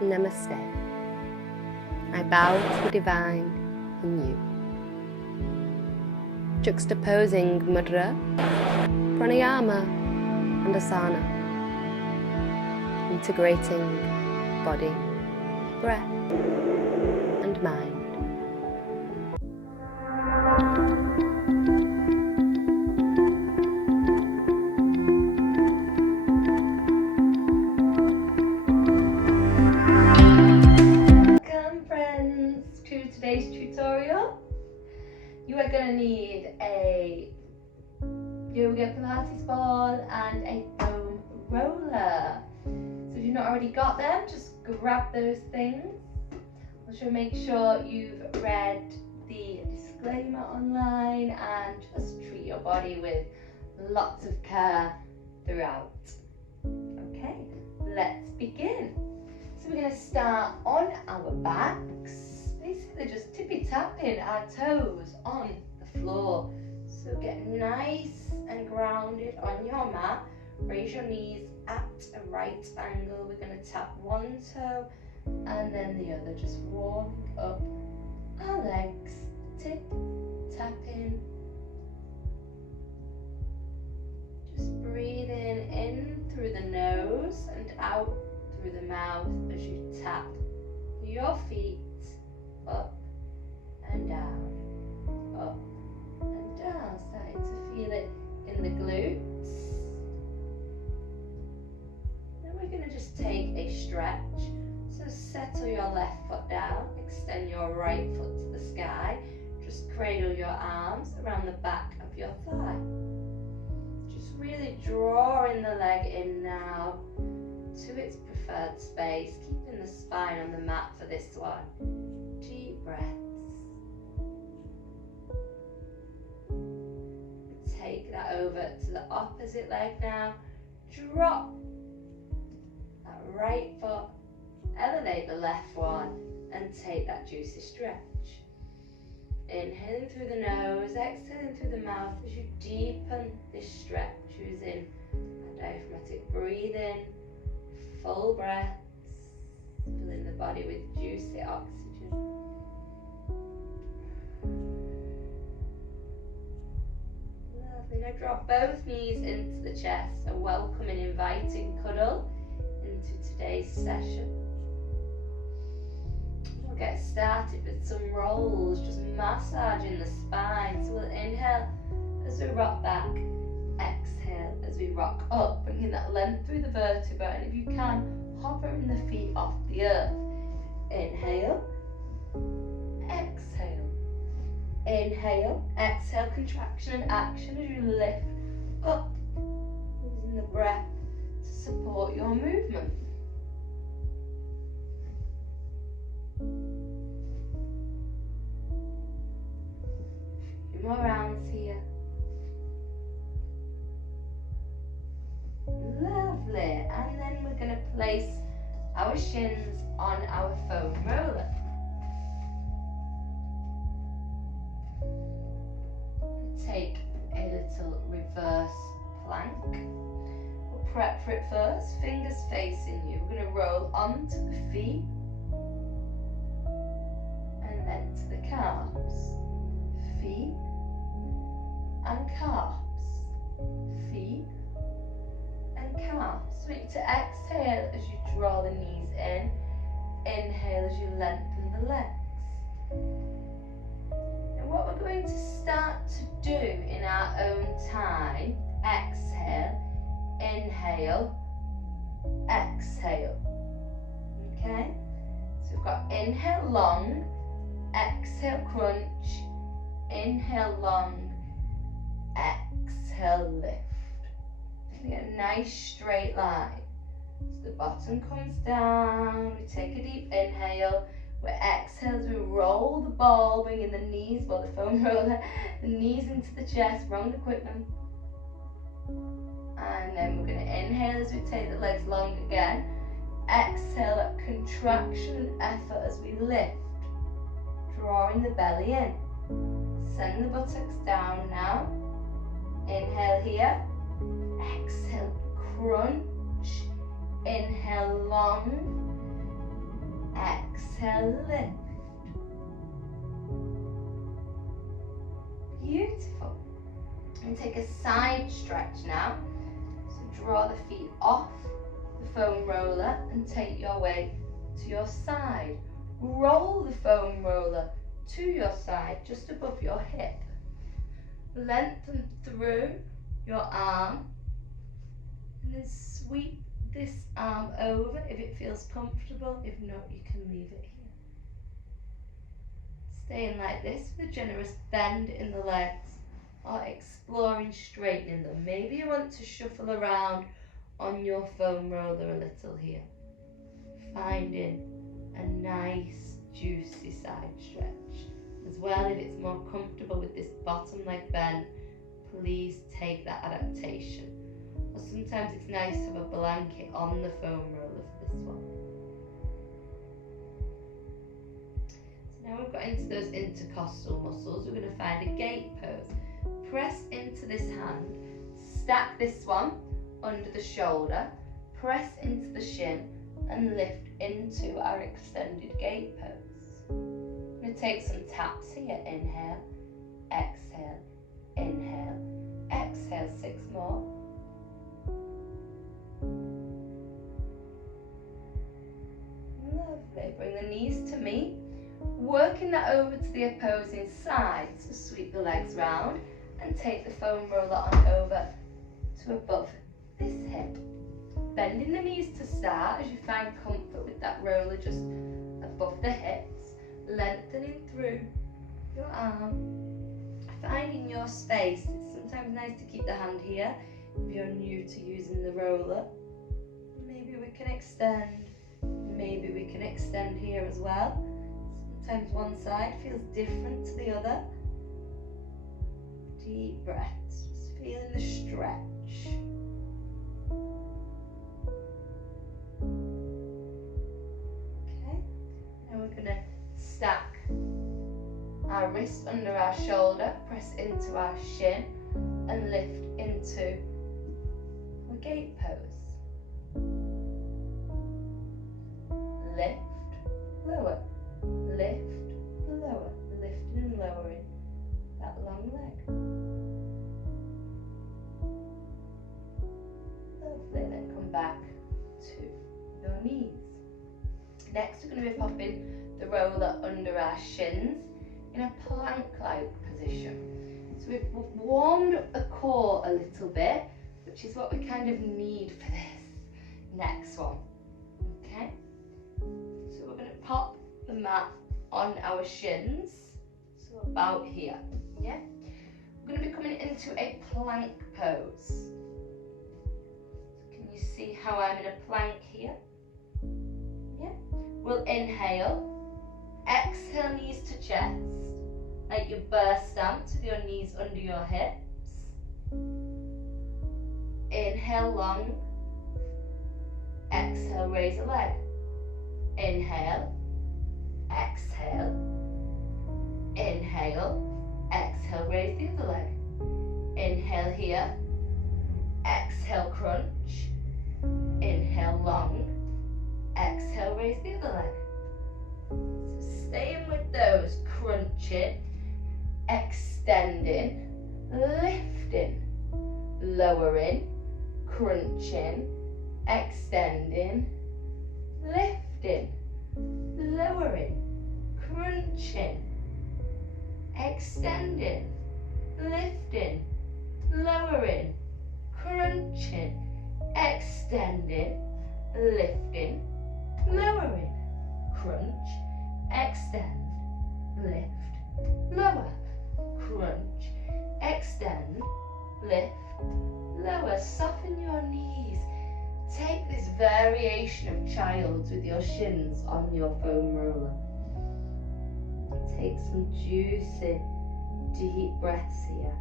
Namaste. I bow to the divine in you. Juxtaposing mudra, pranayama and asana. Integrating body, breath and mind. To today's tutorial, you are going to need a yoga Pilates ball and a foam roller. So if you've not already got them, just grab those things. Also make sure you've read the disclaimer online and just treat your body with lots of care throughout. Okay, let's begin. So we're going to start on our backs. Basically just tippy tapping our toes on the floor. So get nice and grounded on your mat. Raise your knees at a right angle. We're going to tap one toe and then the other. Just warming up our legs. Tip, tapping. Just breathing in through the nose and out through the mouth as you tap your feet up and down, up and down. Starting to feel it in the glutes. Then we're going to just take a stretch. So settle your left foot down, extend your right foot to the sky. Just cradle your arms around the back of your thigh. Just really drawing the leg in now to its preferred space, keeping the spine on the mat for this one. Deep breaths. Take that over to the opposite leg now. Drop that right foot, elevate the left one, and take that juicy stretch. Inhaling through the nose, exhaling through the mouth as you deepen this stretch using a diaphragmatic breathing. Full breaths, filling the body with juicy oxygen. Lovely. Now drop both knees into the chest, a welcome and inviting cuddle into today's session. We'll get started with some rolls, just massaging the spine. So we'll inhale as we rock back. Exhale as we rock up, bringing that length through the vertebra, and if you can, hovering the feet off the earth. Inhale, exhale, inhale, exhale, contraction and action as you lift up, using the breath to support your movement. A few more rounds here. Lovely, and then we're going to place our shins on our foam roller. Take a little reverse plank. We'll prep for it first, fingers facing you. We're going to roll onto the feet and then to the calves. Feet and calves. Feet and calves. Sweep to exhale as you draw the knees in. Inhale as you lengthen the legs. And what we're going to start to do in our own time, exhale, inhale, exhale. Okay? So we've got inhale long, exhale crunch, inhale long, exhale lift. Get a nice straight line. So the bottom comes down, we take a deep inhale, we exhale as we roll the ball, bringing the knees, well the foam roller, the knees into the chest, wrong equipment. And then we're going to inhale as we take the legs long again. Exhale that contraction and effort as we lift, drawing the belly in. Send the buttocks down now. Inhale here. Exhale, crunch. Inhale long. exhale, lift. Beautiful. And take a side stretch now. So draw the feet off the foam roller and take your way to your side. Roll the foam roller to your side, just above your hip. Lengthen through your arm and then sweep this arm over if it feels comfortable. If not, you can leave it here. Staying like this with a generous bend in the legs or exploring straightening them. Maybe you want to shuffle around on your foam roller a little here. Finding a nice juicy side stretch. As well, if it's more comfortable with this bottom leg bend, please take that adaptation. Or sometimes it's nice to have a blanket on the foam roller for this one. So now we've got into those intercostal muscles, we're going to find a gate pose. Press into this hand, stack this one under the shoulder, press into the shin and lift into our extended gate pose. I'm going to take some taps here. Inhale, exhale, inhale, exhale. 6 more. Lovely. Bring the knees to meet. Working that over to the opposing side. So sweep the legs round and take the foam roller on over to above this hip. Bending the knees to start as you find comfort with that roller just above the hips. Lengthening through your arm, finding your space. It's sometimes nice to keep the hand here if you're new to using the roller. Maybe we can extend, maybe we can extend here as well. Sometimes one side feels different to the other. Deep breaths, just feeling the stretch. Okay, now we're going to stack our wrist under our shoulder, press into our shin and lift into a gate pose. Lift, lower, lift, lower, lifting and lowering that long leg. Lovely, then come back to your knees. Next we're going to be popping the roller under our shins in a plank-like position. So we've warmed up the core a little bit, which is what we kind of need for this next one. Okay, so we're going to pop the mat on our shins, so about here. Yeah, we're going to be coming into a plank pose. So can you see how I'm in a plank here? Yeah, we'll inhale. Exhale, knees to chest, like your burst stance with your knees under your hips. Inhale, long. Exhale, raise a leg. Inhale, exhale, inhale, exhale, raise the other leg. Inhale here, exhale, crunch. Inhale, long. Exhale, raise the other leg. Staying with those, crunching, extending, lifting, lowering, crunching, extending, lifting, lowering, crunching, extending, lifting, lowering, crunching, extending, lifting, lowering, crunch, extend, lift, lower, crunch, extend, lift, lower. Soften your knees. Take this variation of child's with your shins on your foam roller. Take some juicy, deep breaths here.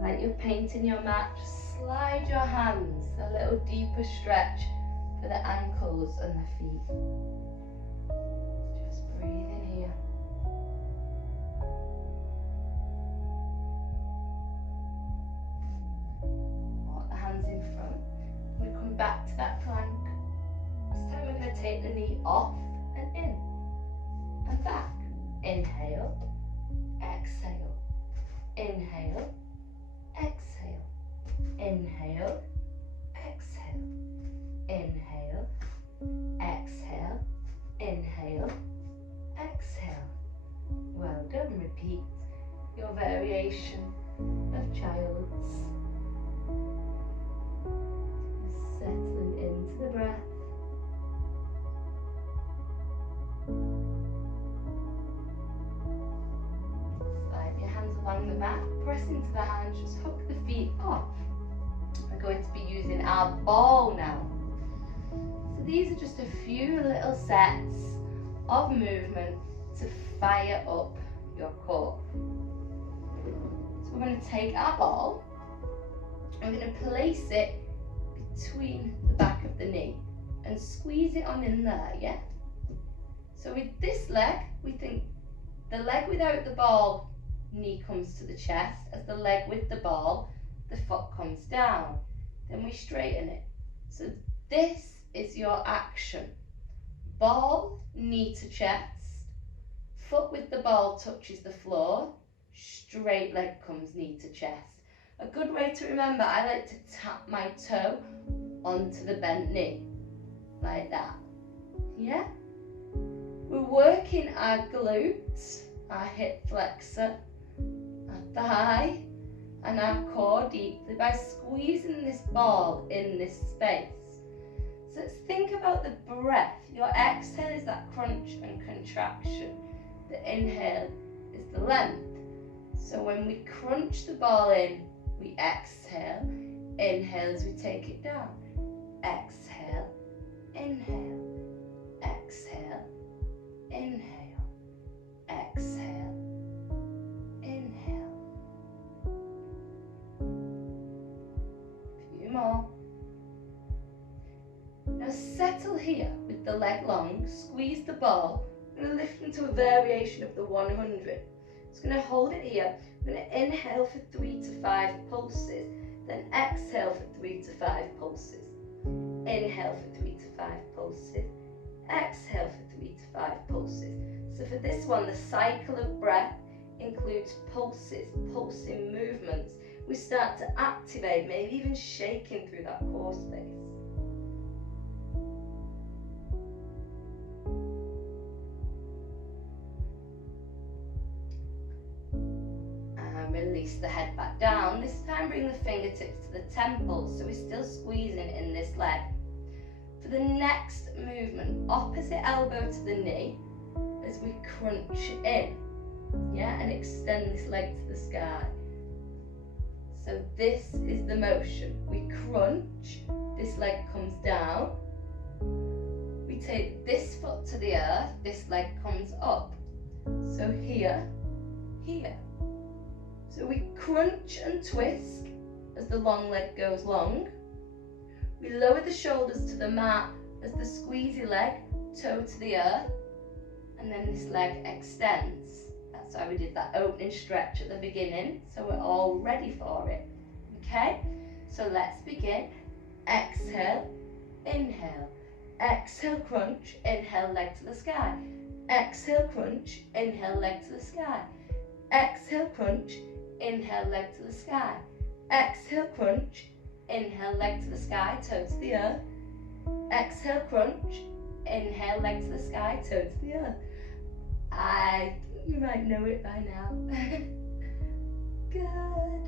Like you're painting your mat, just slide your hands a little deeper stretch for the ankles and the feet. Just breathe in here. Walk the hands in front. I'm going to come back to that plank. going to take the knee off and in and back. Inhale, exhale, inhale, exhale, inhale, exhale, inhale, exhale, inhale, exhale. Well done. Repeat your variation of child's. Settling into the breath. Slide your hands along the mat, press into the hands, just hook the feet off. We're going to be using our ball now. So these are just a few little sets of movement to fire up your core. So we're going to take our ball, and we're going to place it between the back of the knee and squeeze it on in there, yeah? So with this leg, we think the leg without the ball, knee comes to the chest. As the leg with the ball, the foot comes down. Then we straighten it. So this is your action. Ball, knee to chest. Foot with the ball touches the floor. Straight leg comes knee to chest. A good way to remember, I like to tap my toe onto the bent knee, like that, yeah? We're working our glutes, our hip flexor, our thigh, and our core deeply by squeezing this ball in this space. So let's think about the breath. Your exhale is that crunch and contraction. The inhale is the length. So when we crunch the ball in, we exhale. Inhale as we take it down. Exhale, inhale, exhale, inhale, exhale, inhale. A few more. Now settle here with the leg long, squeeze the ball. I'm going to lift into a variation of the 100. Just going to hold it here. I'm going to inhale for 3 to 5 pulses, then exhale for 3 to 5 pulses. Inhale for 3 to 5 pulses, exhale for 3 to 5 pulses. So for this one, the cycle of breath includes pulses, pulsing movements. We start to activate, maybe even shaking through that core space. Release the head back down. This time bring the fingertips to the temples, so we're still squeezing in this leg. For the next movement, opposite elbow to the knee as we crunch in, yeah, and extend this leg to the sky. So this is the motion. We crunch, this leg comes down. We take this foot to the earth, this leg comes up. So here, here. So we crunch and twist as the long leg goes long. We lower the shoulders to the mat as the squeezy leg, toe to the earth, and then this leg extends. That's why we did that opening stretch at the beginning, so we're all ready for it. Okay, so let's begin. Exhale, inhale, exhale, crunch, inhale, leg to the sky. Exhale, crunch, inhale, leg to the sky. Exhale, crunch, inhale, leg to the sky. Exhale, crunch, inhale, leg to the sky, toe to the earth. Exhale, crunch, inhale, leg to the sky, toe to the earth. I think you might know it by now. Good.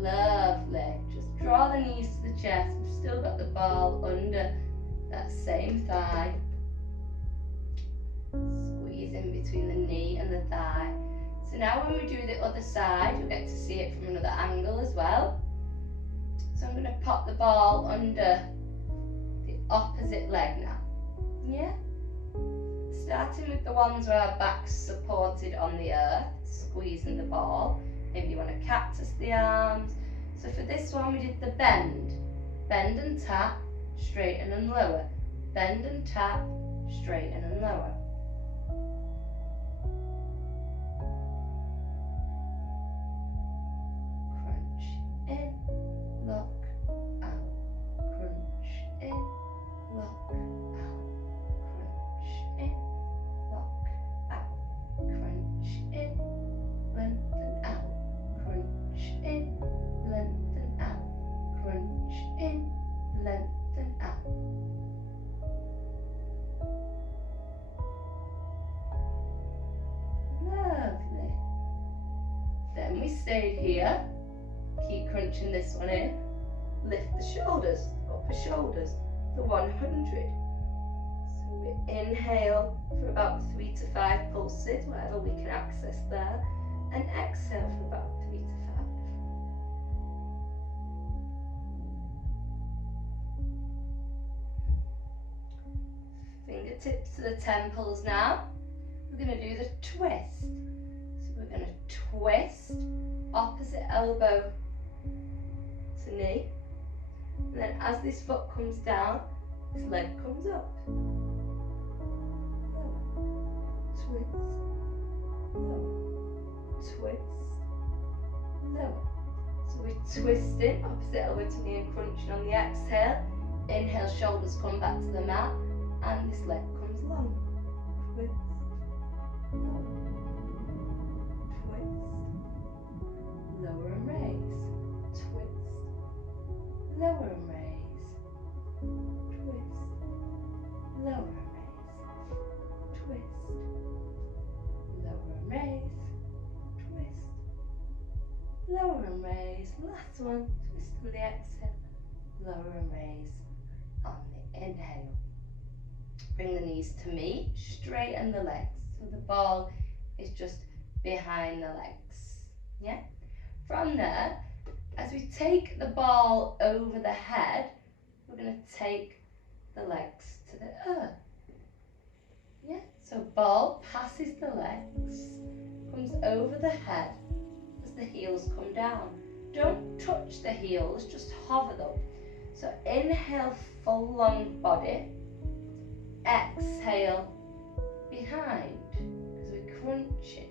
Lovely. Just draw the knees to the chest. We've still got the ball under that same thigh. Squeeze in between the knee and the thigh. So now when we do the other side, you'll get to see it from another angle as well. So I'm going to pop the ball under the opposite leg now. Yeah? Starting with the ones where our back's supported on the earth, squeezing the ball. Maybe you want to cactus the arms. So for this one we did the bend. Bend and tap, straighten and lower. Bend and tap, straighten and lower. we stayed here, keep crunching this one in, lift the shoulders, upper shoulders, the 100. So we inhale for about 3 to 5 pulses, whatever we can access there, and exhale for about 3 to 5. Fingertips to the temples now. We're going to do the twist. So we're going to twist, opposite elbow to knee. And then as this foot comes down, this leg comes up. Lower, twist, lower, twist, lower. So we're twisting, opposite elbow to knee and crunching on the exhale. Inhale, shoulders come back to the mat, and this leg comes long. Twist, lower, twist, lower and raise, twist, lower and raise, twist, lower and raise, twist, lower and raise, twist, lower and raise. Last one, twist on the exhale, lower and raise on the inhale. Bring the knees to meet, straighten the legs. So the ball is just behind the legs. Yeah? From there, as we take the ball over the head, we're going to take the legs to the earth. Yeah? So ball passes the legs, comes over the head as the heels come down. Don't touch the heels, just hover them. So inhale, full long body. Exhale, behind, because we're crunching.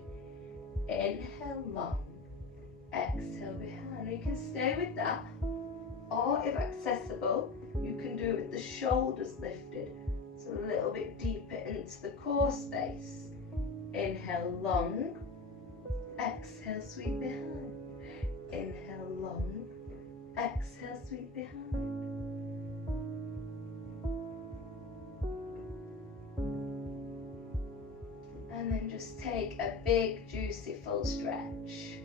Inhale, long. Exhale, behind. You can stay with that, or if accessible, you can do it with the shoulders lifted, so a little bit deeper into the core space. Inhale, long. Exhale, sweep behind. Inhale, long. Exhale, sweep behind. And then just take a big, juicy, full stretch.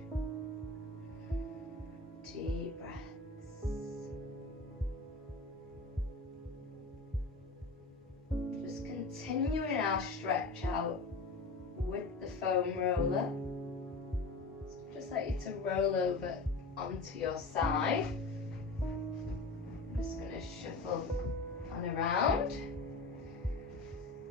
Deep breaths. Just continuing our stretch out with the foam roller. So just like you to roll over onto your side. I'm just going to shuffle on around.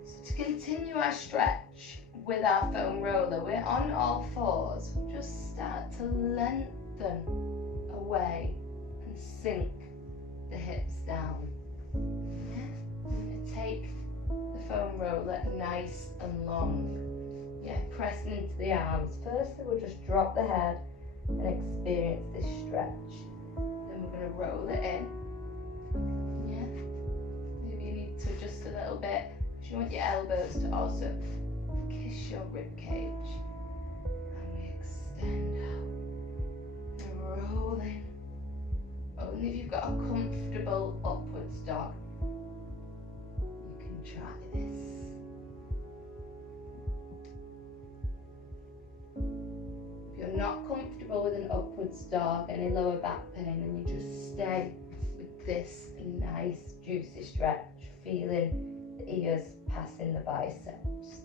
So to continue our stretch with our foam roller, we're on all fours. We'll just start to lengthen away and sink the hips down. Yeah? I'm going to take the foam roller nice and long. Yeah, pressing into the arms. Firstly, we'll just drop the head and experience this stretch. Then we're going to roll it in. Yeah? Maybe you need to adjust a little bit, because you want your elbows to also kiss your rib cage. And we extend out and roll in. Only if you've got a comfortable upwards dog, you can try this. If you're not comfortable with an upwards dog, any lower back pain, then you just stay with this nice juicy stretch, feeling the ears passing the biceps.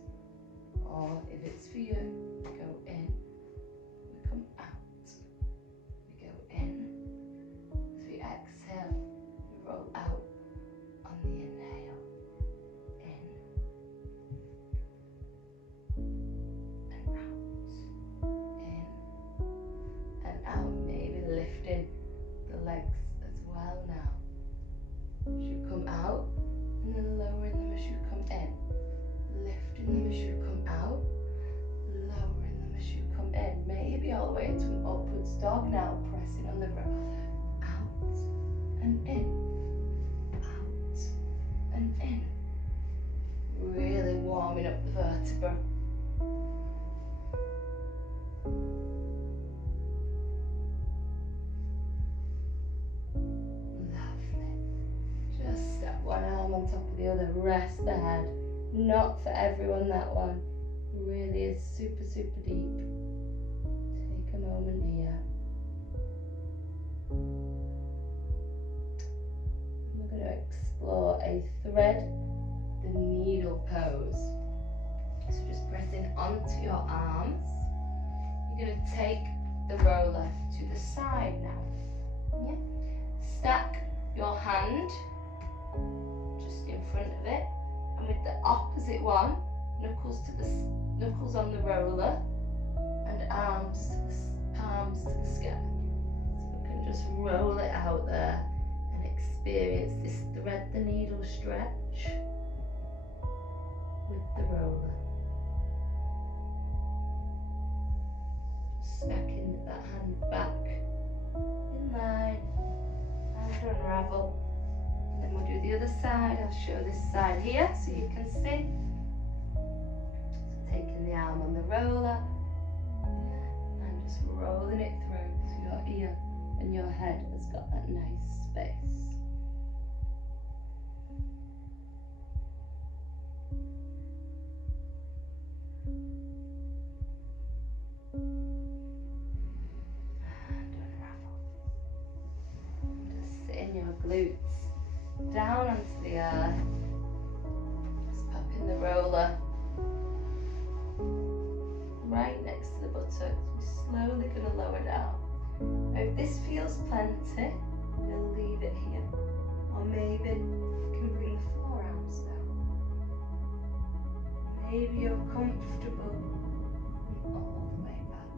Or if it's for you, go in, we come out, we go in. As we exhale, we roll out on the inhale, in and out, in and out. Maybe lifting the legs as well now. As you come out, and then lowering them as you come in. Lifting them as you come out, lowering them as you come in. Maybe all the way into an upwards dog now, pressing on the ground. Out and in, out and in. Really warming up the vertebra. Lovely. Just step one arm on top of the other, rest the head. Not for everyone, that one. Really is super, super deep. Take a moment here. We're going to explore a thread the needle pose. So just pressing onto your arms. You're going to take the roller to the side now. Yeah. Stack your hand just in front of it, and with the opposite one, knuckles on the roller and palms to the sky. So we can just roll it out there and experience this thread the needle stretch with the roller. Stacking that hand back in line and unravel. And then we'll do the other side. I'll show this side here so you can see. So taking the arm on the roller and just rolling it through so your ear and your head has got that nice space. Your glutes down onto the earth. Just popping the roller right next to the buttocks. We're slowly going to lower down. Now if this feels plenty, we'll leave it here. Or maybe you can bring the forearms down. Maybe you're comfortable all the way back.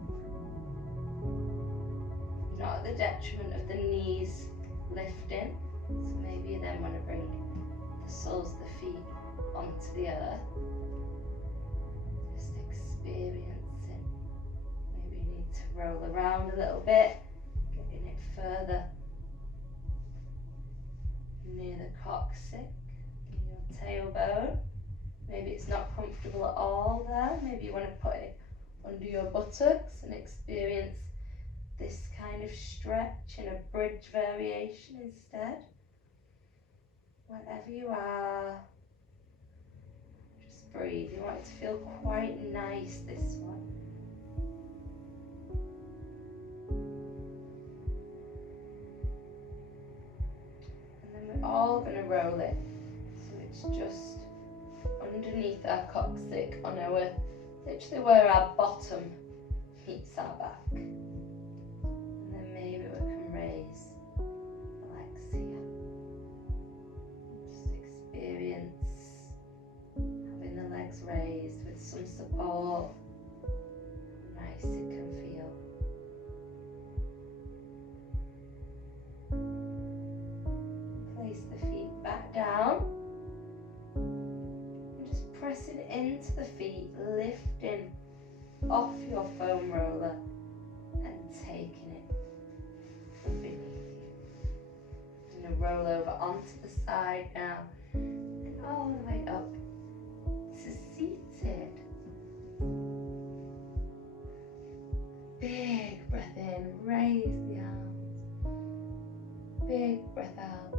Not at the detriment of the knees lifting, so maybe you then want to bring the soles of the feet onto the earth. Just experiencing. Maybe you need to roll around a little bit, getting it further near the coccyx, in your tailbone. Maybe it's not comfortable at all there. Maybe you want to put it under your buttocks and experience this kind of stretch in a bridge variation instead. Wherever you are, just breathe. You want it to feel quite nice, this one. And then we're all going to roll it. So it's just underneath our coccyx on our, literally where our bottom meets our back. Raised with some support. Nice it can feel. Place the feet back down and just pressing into the feet, lifting off your foam roller and taking it from beneath you. I'm going to roll over onto the side now and all the way up. Seated. Big breath in, raise the arms. Big breath out,